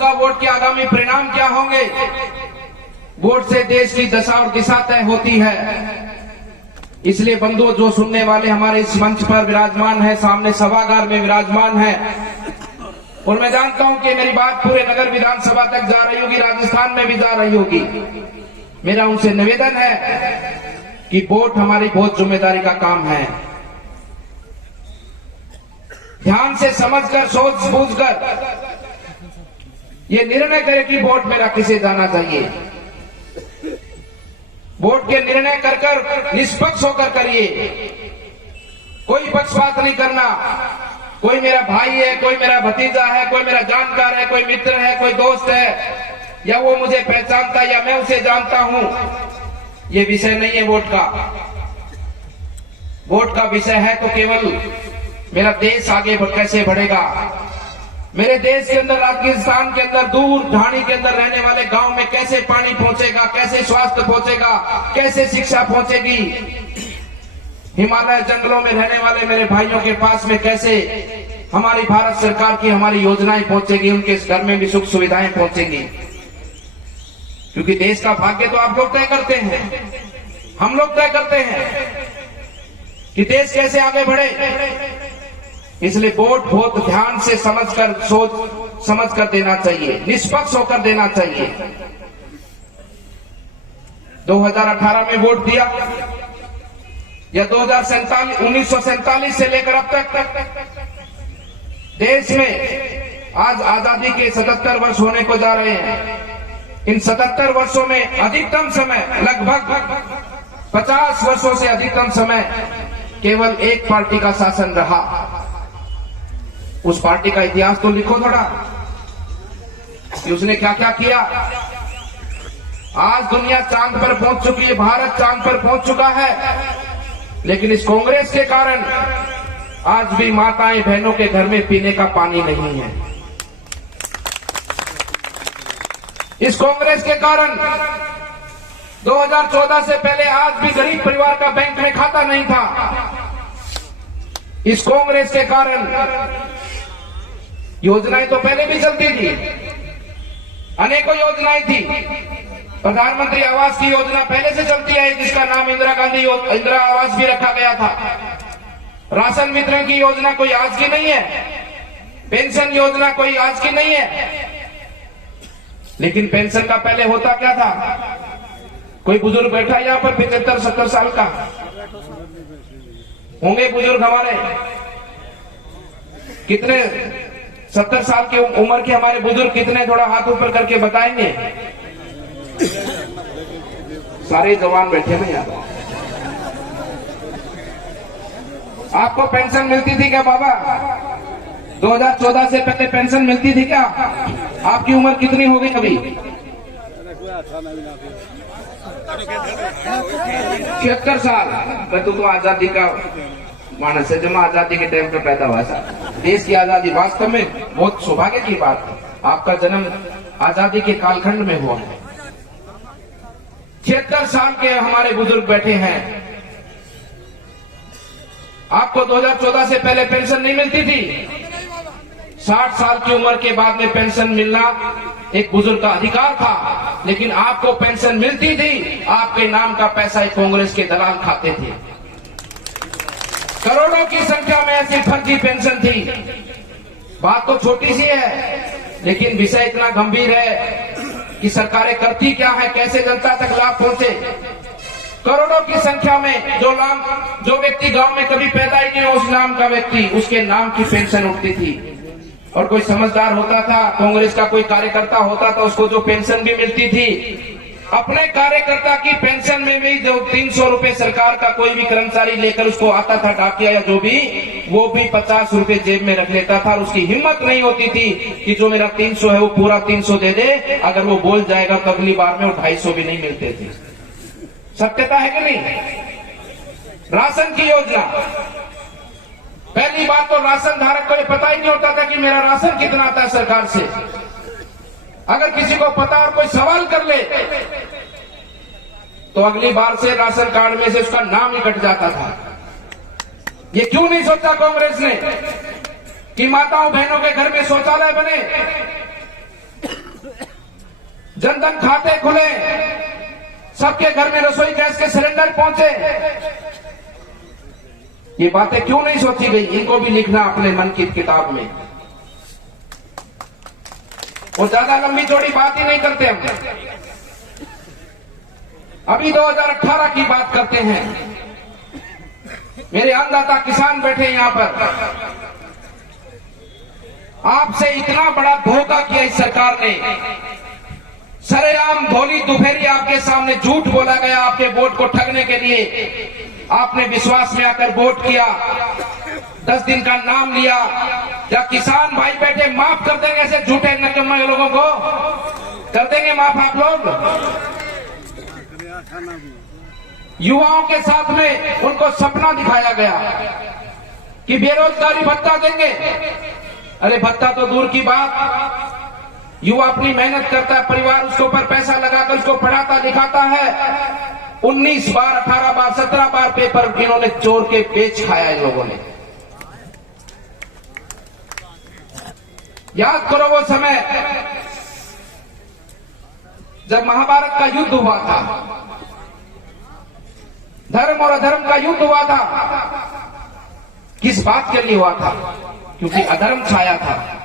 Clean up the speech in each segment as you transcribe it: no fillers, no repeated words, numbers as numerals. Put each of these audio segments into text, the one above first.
होगा, वोट के आगामी परिणाम क्या होंगे। वोट से देश की दशा और दिशा तय होती है। इसलिए बंधुओं, जो सुनने वाले हमारे इस मंच पर विराजमान है, सामने सभागार में विराजमान है, और मैं जानता हूं कि मेरी बात पूरे नगर विधानसभा तक जा रही होगी, राजस्थान में भी जा रही होगी। मेरा उनसे निवेदन है कि वोट हमारी बहुत जिम्मेदारी का काम है। ध्यान से समझकर, सोच बूझकर ये निर्णय करें कि वोट मेरा किसे जाना चाहिए। वोट के निर्णय कर निष्पक्ष होकर करिए, कोई पक्षपात नहीं करना। कोई मेरा भाई है, कोई मेरा भतीजा है, कोई मेरा जानकार है, कोई मित्र है, कोई दोस्त है, या वो मुझे पहचानता है या मैं उसे जानता हूं, ये विषय नहीं है वोट का। वोट का विषय है तो केवल मेरा देश आगे कैसे बढ़ेगा, मेरे देश के अंदर, राजस्थान के अंदर, दूर ढाणी के अंदर रहने वाले गांव में कैसे पानी पहुंचेगा, कैसे स्वास्थ्य पहुंचेगा, कैसे शिक्षा पहुंचेगी, हिमालय जंगलों में रहने वाले मेरे भाइयों के पास में कैसे हमारी भारत सरकार की हमारी योजनाएं पहुंचेगी, उनके घर में भी सुख सुविधाएं पहुंचेगी। क्योंकि देश का भाग्य तो आप लोग तय करते हैं, हम लोग तय करते हैं कि देश कैसे आगे बढ़े। इसलिए वोट बहुत ध्यान से समझकर, सोच समझकर देना चाहिए, निष्पक्ष होकर देना चाहिए। 2018 में वोट दिया या 1947 से लेकर अब तक देश में आज आजादी के 77 वर्ष होने को जा रहे हैं। इन 77 वर्षों में अधिकतम समय, लगभग 50 वर्षों से अधिकतम समय केवल एक पार्टी का शासन रहा। उस पार्टी का इतिहास तो लिखो थोड़ा कि उसने क्या क्या किया। आज दुनिया चांद पर पहुंच चुकी है, भारत चांद पर पहुंच चुका है, लेकिन इस कांग्रेस के कारण आज भी माताएं बहनों के घर में पीने का पानी नहीं है। इस कांग्रेस के कारण 2014 से पहले आज भी गरीब परिवार का बैंक में खाता नहीं था। इस कांग्रेस के कारण योजनाएं तो पहले भी चलती थी, अनेकों योजनाएं थी। प्रधानमंत्री आवास की योजना पहले से चलती है, जिसका नाम इंदिरा आवास भी रखा गया था। राशन वितरण की योजना कोई आज की नहीं है, पेंशन योजना कोई आज की नहीं है। लेकिन पेंशन का पहले होता क्या था? कोई बुजुर्ग बैठा यहाँ पर 75-70 साल का होंगे बुजुर्ग हमारे, कितने 70 साल की उम्र के हमारे बुजुर्ग कितने, थोड़ा हाथ ऊपर करके बताएंगे। सारे जवान बैठे ना यार। आपको पेंशन मिलती थी क्या बाबा? 2014 से पहले पेंशन मिलती थी क्या? आपकी उम्र कितनी हो गई अभी? 76 साल। मैं तो आजादी का मानस है, जो मैं आजादी के टाइम पे पैदा हुआ था। देश की आजादी वास्तव में बहुत सौभाग्य की बात है। आपका जन्म आजादी के कालखंड में हुआ है। 76 साल के हमारे बुजुर्ग बैठे हैं। आपको 2014 से पहले पेंशन नहीं मिलती थी। 60 साल की उम्र के बाद में पेंशन मिलना एक बुजुर्ग का अधिकार था, लेकिन आपको पेंशन मिलती थी। आपके नाम का पैसा एक कांग्रेस के दलाल खाते थे। करोड़ों की संख्या में ऐसी फर्जी पेंशन थी। बात तो छोटी सी है, लेकिन विषय इतना गंभीर है कि सरकारें करती क्या है, कैसे जनता तक लाभ पहुंचे। करोड़ों की संख्या में जो व्यक्ति गांव में कभी पैदा ही नहीं हो, उस नाम का व्यक्ति, उसके नाम की पेंशन उठती थी। और कोई समझदार होता था, कांग्रेस का कोई कार्यकर्ता होता था, उसको जो पेंशन भी मिलती थी, अपने कार्यकर्ता की पेंशन में भी जो 300 रुपए सरकार का कोई भी कर्मचारी लेकर उसको आता था, डाकिया या जो भी, वो भी 50 रुपए जेब में रख लेता था। और उसकी हिम्मत नहीं होती थी कि जो मेरा 300 है वो पूरा 300 दे दे। अगर वो बोल जाएगा तो अगली बार में वो 250 भी नहीं मिलते थे। सत्यता है कि नहीं? राशन की योजना, पहली बात तो राशन धारक को ये पता ही नहीं होता था कि मेरा राशन कितना आता है सरकार से। अगर किसी को पता और कोई सवाल कर ले तो अगली बार से राशन कार्ड में से उसका नाम ही कट जाता था। ये क्यों नहीं सोचा कांग्रेस ने कि माताओं बहनों के घर में शौचालय बने, जनधन खाते खुले, सबके घर में रसोई गैस के सिलेंडर पहुंचे। ये बातें क्यों नहीं सोची गई? इनको भी लिखना अपने मन की किताब में। वो ज्यादा लंबी चौड़ी बात ही नहीं करते हम। अभी 2018 की बात करते हैं। मेरे अन्नदाता किसान बैठे यहां पर। आपसे इतना बड़ा धोखा किया इस सरकार ने। सरेआम भोली दुपहरी आपके सामने झूठ बोला गया आपके वोट को ठगने के लिए। आपने विश्वास में आकर वोट किया, 10 दिन का नाम लिया। जब किसान भाई बैठे, माफ कर देंगे ऐसे झूठे नकम्मे लोगों को? कर देंगे माफ आप लोग? युवाओं के साथ में उनको सपना दिखाया गया कि बेरोजगारी भत्ता देंगे। अरे भत्ता तो दूर की बात, युवा अपनी मेहनत करता है, परिवार उसके ऊपर पैसा लगाकर उसको पढ़ाता लिखाता है। 19 बार, 18 बार, 17 बार पेपर इन्होंने चोर के बेच खाया इन लोगों ने। याद करो वो समय जब महाभारत का युद्ध हुआ था, धर्म और अधर्म का युद्ध हुआ था। किस बात के लिए हुआ था? क्योंकि अधर्म छाया था।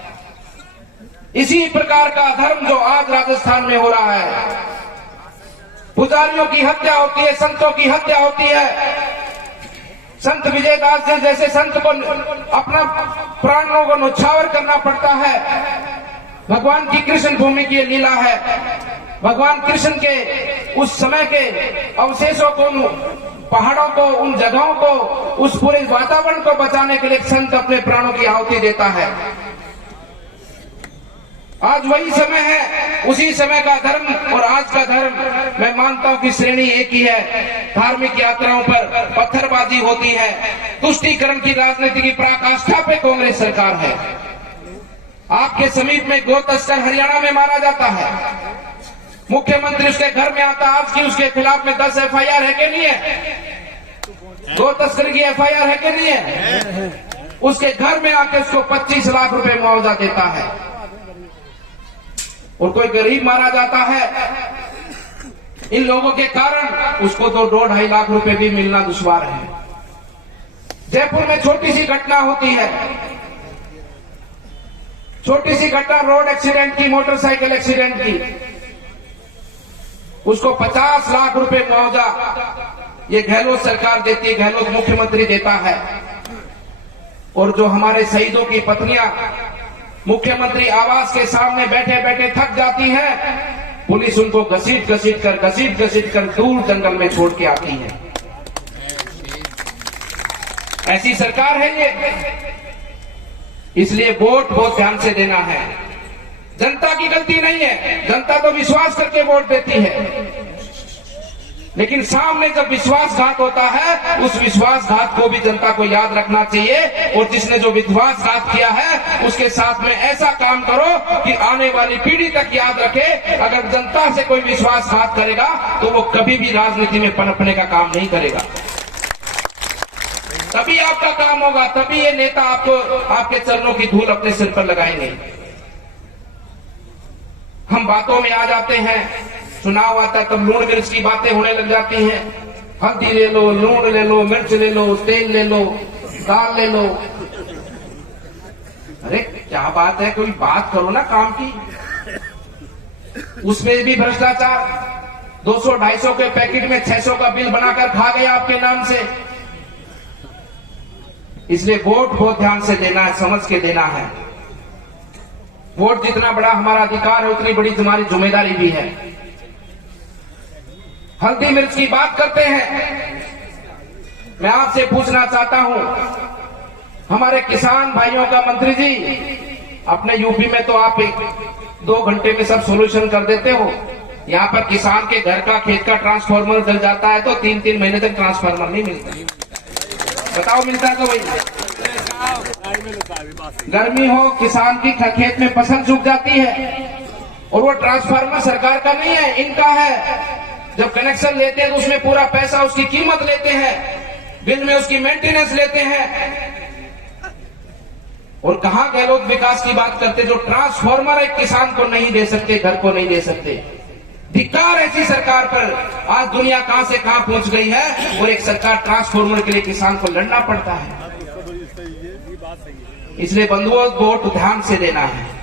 इसी प्रकार का अधर्म जो आज राजस्थान में हो रहा है, पुजारियों की हत्या होती है, संतों की हत्या होती है। संत विजयदास जी जैसे संत को अपना प्राणों को न्यौछावर करना पड़ता है। भगवान की कृष्ण भूमि की लीला है। भगवान कृष्ण के उस समय के अवशेषों को, पहाड़ों को, उन जगहों को, उस पूरे वातावरण को बचाने के लिए संत अपने प्राणों की आहुति देता है। आज वही समय है। उसी समय का धर्म और आज का धर्म, मैं मानता हूं कि श्रेणी एक ही है। धार्मिक यात्राओं पर पत्थरबाजी होती है। तुष्टीकरण की राजनीति की पराकाष्ठा पे कांग्रेस सरकार है। आपके समीप में गो तस्कर हरियाणा में मारा जाता है, मुख्यमंत्री उसके घर में आता। आज की उसके खिलाफ में 10 FIR है कि नहीं है? गो तस्करी की FIR है कि नहीं है? उसके घर में आके उसको 25 लाख रुपए मुआवजा देता है। और कोई गरीब मारा जाता है, इन लोगों के कारण उसको तो 2-2.5 लाख रुपए भी मिलना दुश्वार है। जयपुर में छोटी सी घटना होती है, छोटी सी घटना रोड एक्सीडेंट की, मोटरसाइकिल एक्सीडेंट की, उसको 50 लाख रुपए मुआवजा ये गहलोत सरकार देती है, गहलोत मुख्यमंत्री देता है। और जो हमारे शहीदों की पत्नियां मुख्यमंत्री आवास के सामने बैठे बैठे थक जाती हैं, पुलिस उनको घसीट घसीट कर दूर जंगल में छोड़ के आती है। ऐसी सरकार है ये। इसलिए वोट बहुत ध्यान से देना है। जनता की गलती नहीं है, जनता तो विश्वास करके वोट देती है। लेकिन सामने जब विश्वासघात होता है, उस विश्वासघात को भी जनता को याद रखना चाहिए। और जिसने जो विश्वासघात किया है, उसके साथ में ऐसा काम करो कि आने वाली पीढ़ी तक याद रखे। अगर जनता से कोई विश्वासघात करेगा तो वो कभी भी राजनीति में पनपने का काम नहीं करेगा। तभी आपका काम होगा, तभी ये नेता आपको, आपके चरणों की धूल अपने सिर पर लगाएंगे। हम बातों में आ जाते हैं, चुनाव आता है तब लूण मिर्च की बातें होने लग जाती हैं। हल्दी ले लो, लूण ले लो, मिर्च ले लो, तेल ले लो, दाल ले लो। अरे क्या बात है, कोई बात करो ना काम की। उसमें भी भ्रष्टाचार, 200-250 के पैकेट में 600 का बिल बनाकर खा गया आपके नाम से। इसलिए वोट बहुत ध्यान से देना है, समझ के देना है। वोट जितना बड़ा हमारा अधिकार है, उतनी बड़ी हमारी जिम्मेदारी भी है। हल्दी मिर्च की बात करते हैं, मैं आपसे पूछना चाहता हूं, हमारे किसान भाइयों का मंत्री जी, अपने यूपी में तो आप 2 घंटे में सब सोल्यूशन कर देते हो। यहाँ पर किसान के घर का, खेत का ट्रांसफार्मर जल जाता है तो 3-3 महीने तक ट्रांसफार्मर नहीं मिलता। बताओ मिलता है तो भाई? गर्मी हो, किसान की खेत में फसल सूख जाती है और वो ट्रांसफार्मर सरकार का नहीं है, इनका है। जब कनेक्शन लेते हैं तो उसमें पूरा पैसा, उसकी कीमत लेते हैं, बिल में उसकी मेंटेनेंस लेते हैं। और कहां गहलोत विकास की बात करते, जो ट्रांसफार्मर एक किसान को नहीं दे सकते, घर को नहीं दे सकते। धिक्कार ऐसी सरकार पर। आज दुनिया कहां से कहां पहुंच गई है और एक सरकार ट्रांसफॉर्मर के लिए किसान को लड़ना पड़ता है। इसलिए बंधुओं, वोट ध्यान से देना है।